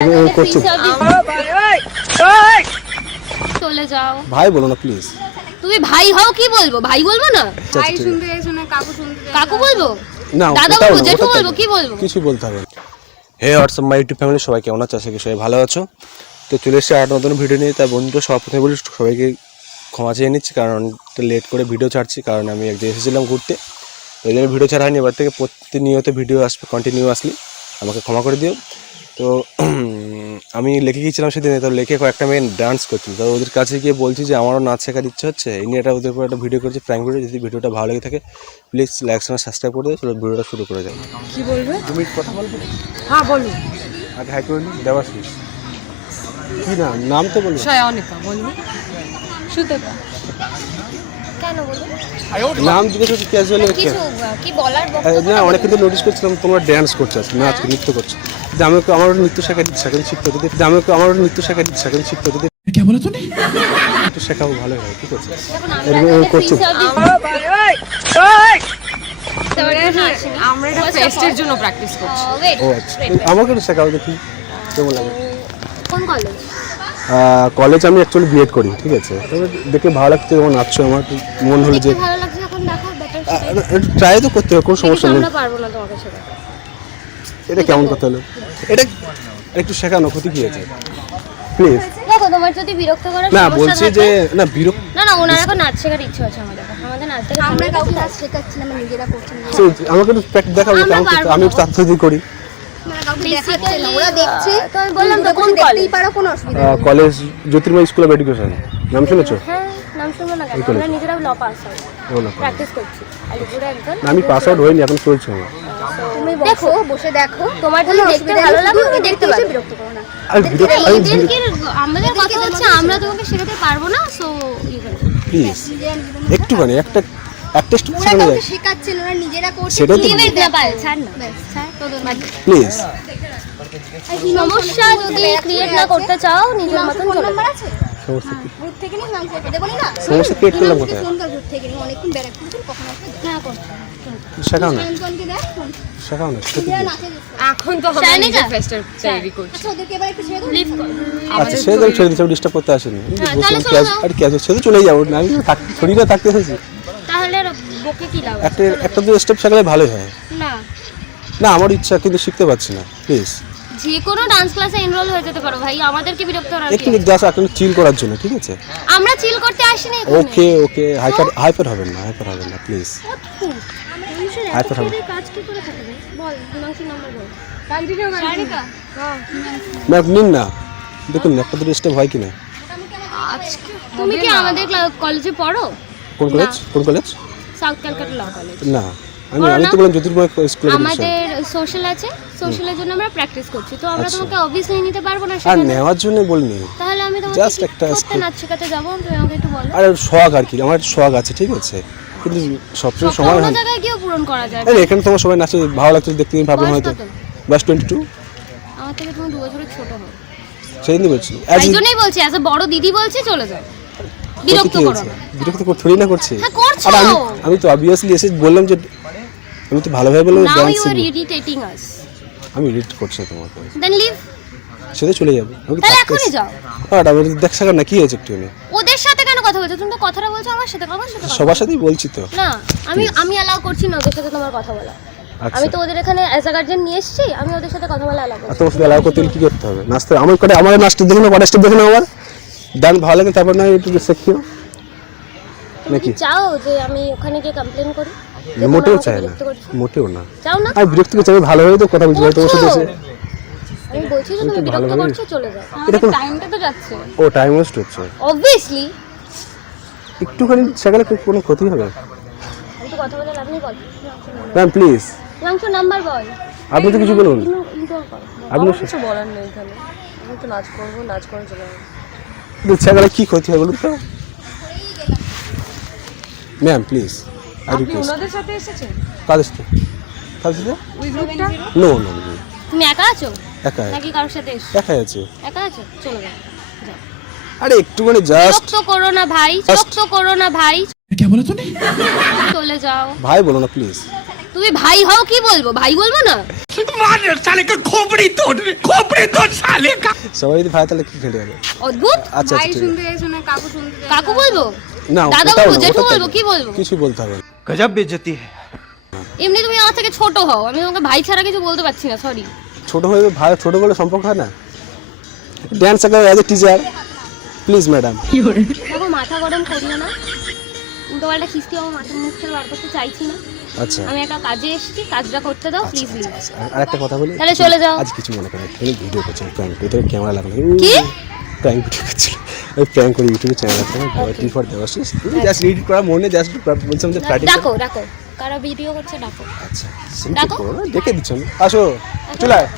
করছো চলে যাও ভাই বলো না প্লিজ। তুমি ভাই হও, কি বলবো? ভাই বলবো না? ভাই শুনতে চাইছো না কাকু শুনতে চাইছো? কাকু বলবো, না দাদা ওটাও বলবো, না, জেঠু ওটা বলবো, তো কি বলবো? কিছু বলতে হবে না। হে হোয়াটসঅ্যাপ মাই ইউটিউব ফ্যামিলি, সবাই কেমন আছো? আশা করি সবাই ভালো আছো। তো চলে এসেছি আর নতুন ভিডিও নিয়ে। তাই বন্ধুরা সব প্রথমে বলি সবাইকে ক্ষমা চেয়ে নিচ্ছি, কারণ একটু লেট করে ভিডিও ছাড়ছি, কারণ আমি এক জায়গায় এসেছিলাম ঘুরতে, ওই জন্য ভিডিও ছাড়া হয়নি। এবার থেকে প্রতিনিয়ত ভিডিও আসবে কন্টিনিউয়াসলি, আমাকে ক্ষমা করে দিও। তো আমি লেকে গিয়েছিলাম সেদিনে, তো লেকে কয়েকটা মেয়ে ডান্স করছিল, তো ওদের কাছে গিয়ে বলছি যে আমারও নাচ শেখার ইচ্ছা হচ্ছে। এই নিয়ে ওদের উপর একটা ভিডিও করেছি, প্র্যাঙ্ক ভিডিও। যদি ভিডিওটা ভালো লেগে থাকে প্লিজ লাইক আর সাবস্ক্রাইব করে দিও। চলো ভিডিওটা শুরু করে যাও। কি বলবে? তুমি কথা বলবে? হ্যাঁ বলুন। আগে হাই করে নিই। দেবাশিস কি নাম তো বলবো। সায়নিকা বলবো। সুতপা। কেন বলবো? নাম জিজ্ঞেস করছি ক্যাজুয়ালি। কিছু কি বলার না অনেক কিন্তু নোটিস করছিলাম তোমরা ড্যান্স করছো, আজকে নাচ নৃত্য করছো। যদি আমি আমার নৃত্য শেখার ইচ্ছা করে শিখতে যদি আমি আমার নৃত্য শেখার ইচ্ছা করে শিখতে যদি क्या बोला तूने? একটু শেখাও ভালো হয়, ঠিক আছে? করছো আমরা এটা ফেস্টের জন্য প্র্যাকটিস করছি। ও আচ্ছা, আমাকে একটু শেখাও দেখি কেমন লাগে। কোন কলেজ? কলেজ আমি অ্যাকচুয়ালি বিএড করি, ঠিক আছে? তবে দেখে ভালো লাগছে যখন নাচছো, আমার মন হলো যে ভালো লাগছে, এখন দেখো বেটার ট্রাই তো করতে হবে, কোনো সমস্যা নেই। আমরা পারবো না তোমাকে শেখাতে। এটা কেমন কথা হলো? এটা একটু শেখানো, ক্ষতি কি আছে? প্লিজ। দেখো তোমার যদি বিরক্ত করে না সমস্যা বলছি থাকে- যে না বিরক্ত। না ওনার এখন নাচ শেখার ইচ্ছে আছে আমাদের নাচ থেকে আমরা কাউকে নাচ শেখাচ্ছি না, আমরা নিজেরা করছি না। আমাকে একটু প্র্যাকটিস দেখাবো, আমরা কেমন করতে? পারবো আমি না। একটু তাৎপর্য করি। আমরা কাউকে দেখাচ্ছি না, ওরা দেখছে। তো আমি বললাম তো কোন দেখতেই কলেজ? পারো, কোনো অসুবিধা নেই। College Jyotirmoy school of education, নাম শুনেছো? হ্যাঁ, নাম শুনবো না কেন? আমরা নিজেরা ল পাস আউট ও না, প্র্যাকটিস করছি আলিপুরে একজন। না, আমি পাস আউট হইনি, এখন চলছে আমার। তুমি বসো, বসে দেখো। তোমার যদি দেখতে ভালো লাগে তুমি দেখতে পারো। বিরক্ত করো না। আমি বিরক্ত আমাদের কথা হচ্ছে আমরা তোমাকে শেখাতে পারবো না, সো ইউ ক্যান প্লিজ একটুখানি একটা স্টেপ ওরা শেখানো কাউকে যায়, শেখাচ্ছে না, ওরা নিজেরা করছে। সেটাই তো লিমিট না পারে, ছাড় না। ব্যাস, তোদের প্লিজ। সমস্যা যদি ক্রিয়েট না করতে চাও নিজের মতন ফোন চলে নাম্বার আছে? সমস্যা কি? গ্রুপ থেকে নিয়ে নাম করতে দেবো না। সমস্যা ক্রিয়েট করলাম কোথায়? ফোন কর গ্রুপ থেকে নিয়ে, অনেকক্ষণ ব্যারাক করছেন, কখন আসবে? হ্যাঁ করতে শেখাও না, সায়ন্তনকে দেখ ফোন। শেখাও না, ক্ষতি কি নিজেরা আছে? নাচে যুক্ত। এখন তো আমরা সায়নিকা? নিজের ফেস্টের তৈরি করছি। আচ্ছা, ওদেরকে এবার একটু ছেড়ে দাও। লিভ কর। আচ্ছা সে তো ছেড়ে দিচ্ছি, ডিস্টার্ব করতে আসেনি। তাহলে চলে যাও। আর ক্যাজুয়াল ছেড়ে চলে যাবো না, আমি শরীরে থাকতে এসেছি। তাহলে আর বকে কি লাভ? একটা দু স্টেপ শেখালে ভালোই হয়। না, না আমার ইচ্ছা, কিন্তু শিখতে পারছি না। প্লিজ যে কোনো ডান্স ক্লাসে এনরোল হয়ে যেতে পারো ভাই, আমাদেরকে বিরক্ত করার একটু কি আছে? জাস্ট আপনি চিল করার জন্য, ঠিক আছে? আমরা চিল করতে আসিনি এখানে। ওকে ওকে, হাইপার হবেন না, হাইপার হবেন না প্লিজ। হাইপার হবেন। কাজ কি করে থাকে ভাই? বল হিমাংশু নাম্বার বল। কন্টিনিউ সায়নিকা? ম্যাম নিন না, দেখুন একটা দুটো স্টেপ হয় কিনা। আজকে তুমি কি আমাদের কলেজে পড়ো? কোন কলেজ? কোন college? South Calcutta law college. না আমি তো বললাম জ্যোতির্ময় স্কুল। আমাদের সোশ্যাল আছে, সোশ্যালের জন্য আমরা প্র্যাকটিস করছি, তো আমরা তোমাকে অবভিয়াসলি নিতে পারবো না আর সেখানে। নেওয়ার জন্য বলিনি, তাহলে আমি তোমাকে Just কি একটা করতে skill। নাচ শেখাতে যাবো? তুমি আমাকে একটু বলো। আর শখ আর কি, আমার একটা শখ আছে, ঠিক আছে? কিন্তু সবসময় সময় কোনো হয় না। জায়গায় গিয়েও পূরণ করা যায়। আরে এখানে তোমার সবাই নাচে ভালো লাগছে দেখতে, আমি ভাবলাম বয়স হয়তো কত? বাস 22। আমার থেকে তুমি 2 বছরের ছোট হও। সেদিনই বলছি তাই জন্যই বলছি, অ্যাজ এ বড় দিদি বলছি চলে যাও, বিরক্ত করো না। বিরক্ত থোড়ি না করছি। হ্যাঁ করছো। আর আমি তো অবভিয়াসলি এসে বললাম যে আমি তো ভালোভাবে বললাম নাও ডান্স ইউ আর ইরিটেটিং আস। আমি রিড করছি তোমাকে, দেন লিভ। সেটা চলে যাবে। আমি তাহলে এখনই যাও। আর আমি দেখ শেখার না কি হয়েছে একটু আমি ওদের সাথে কেন কথা বলছো? তুমি তো কথাটা বলছো আমার সাথে কথা সবার সাথেই বলছি তো। না, আমি অ্যালাউ করছি না ওদের সাথে তোমার কথা বলা। আচ্ছা আমি তো ওদের এখানে অ্যাজ আ গার্জিয়ান নিয়ে এসেছি, আমি ওদের সাথে কথা বলা অ্যালাউ আর করছি। তোমার সাথে অ্যালাউ করতে গেলে কি করতে হবে? নাচতে আমার নাচটা দেখে না, কটা স্টেপ দেখে না আমার ডান ভালো লাগে, তারপর না একটু শিখিও তুমি কি নাকি? চাও যে আমি ওখানে গিয়ে কমপ্লেন করি? যে মোটেও তোমরা চাই আমাকে না, বিরক্ত করছো? মোটেও না। চাও না? আমি বিরক্ত করছি, আমি ভালোভাবে তো কথা বলছি তোমার সাথে এসে। আমি বলছি যে তুমি বিরক্ত করছো, চলে যাও। এটা কোন টাইমটা তো যাচ্ছে। ও টাইম ওয়েস্ট হচ্ছে। অবভিয়াসলি। একটুখানি শেখালে কোনো ক্ষতি হবে? আমি তো কথা বলে লাভ নেই, বল। ম্যাম প্লিজ, হিমাংশু নাম্বার বল। আপনি তো কিছু বলুন। ইগনোর করো। আপনি কিছু বলার নেই এখানে। আমি তো নাচ করবো, নাচ করে চলে যাবো। শেখালে কি ক্ষতি হয় বলুন তো? ম্যাম প্লিজ আই আপনি রিকোয়েস্ট। ওনাদের সাথে এসেছেন? কাদের সাথে? কাদের সাথে? ওই গ্রুপটা? নো নো, তুমি একা আছো একা নাকি কারোর সাথে এসছো? একাই আছে। একা আছো, চলে যাও। যাও। আরে একটুখানি জাস্ট বিরক্ত করো না ভাই, বিরক্ত করো না ভাই, क्या बोला तूने? চলে যাও। ভাই বলো না প্লিজ। তুমি ভাই হও, কি বলবো, ভাই বলবো না? সবাই যদি ভাই তাহলে কি খেলে যাবে? অদ্ভুত। আচ্ছা ভাই ঠিক আছে। শুনতে চাইছো না, কাকু শুনতে চাইছো কাকু বলবো, না দাদা ওটাও বলবো, না, জেঠু ওটাও বলবো, না। কি বলবো? কিছু বলতে হবে না। गजब बेइज्जती है। এমনি তুমি আমার থেকে ছোট হও, আমি তোমাকে ভাই ছাড়া কিছু বলতে পারছি না, সরি। ছোট হয়ে ভাই ছোট বলে সম্পর্ক হয় না। Dance as a teacher please madam. দেখো মাথা গরম করিও না, উল্টো পাল্টা খিস্তি আমার মাথার মুখ থেকে বার করতে চাইছি না। আচ্ছা আমি একটা কাজে এসেছি, কাজটা করতে দাও প্লিজ। আচ্ছা, আর একটা কথা বলি, তাহলে চলে যাও। আজ কিছু মনে করে ভিডিও করছি প্র্যাঙ্ক ভিতরে ক্যামেরা লাগানো কি? প্র্যাঙ্ক ভিডিও করছিল, ওই প্র্যাঙ্ক করে ইউটিউবে চ্যানেল আছে টি ফর দেওয়াশিস, তুমি জাস্ট এডিট করা মনে জাস্ট বলছিলাম যে প্র্যাকটিস। ডাকো ডাকো, কারা ভিডিও করছে ডাকো। আচ্ছা সিম্পল ডাকো। করো না, ডেকে দিচ্ছ আমি। আসো চলে আয়।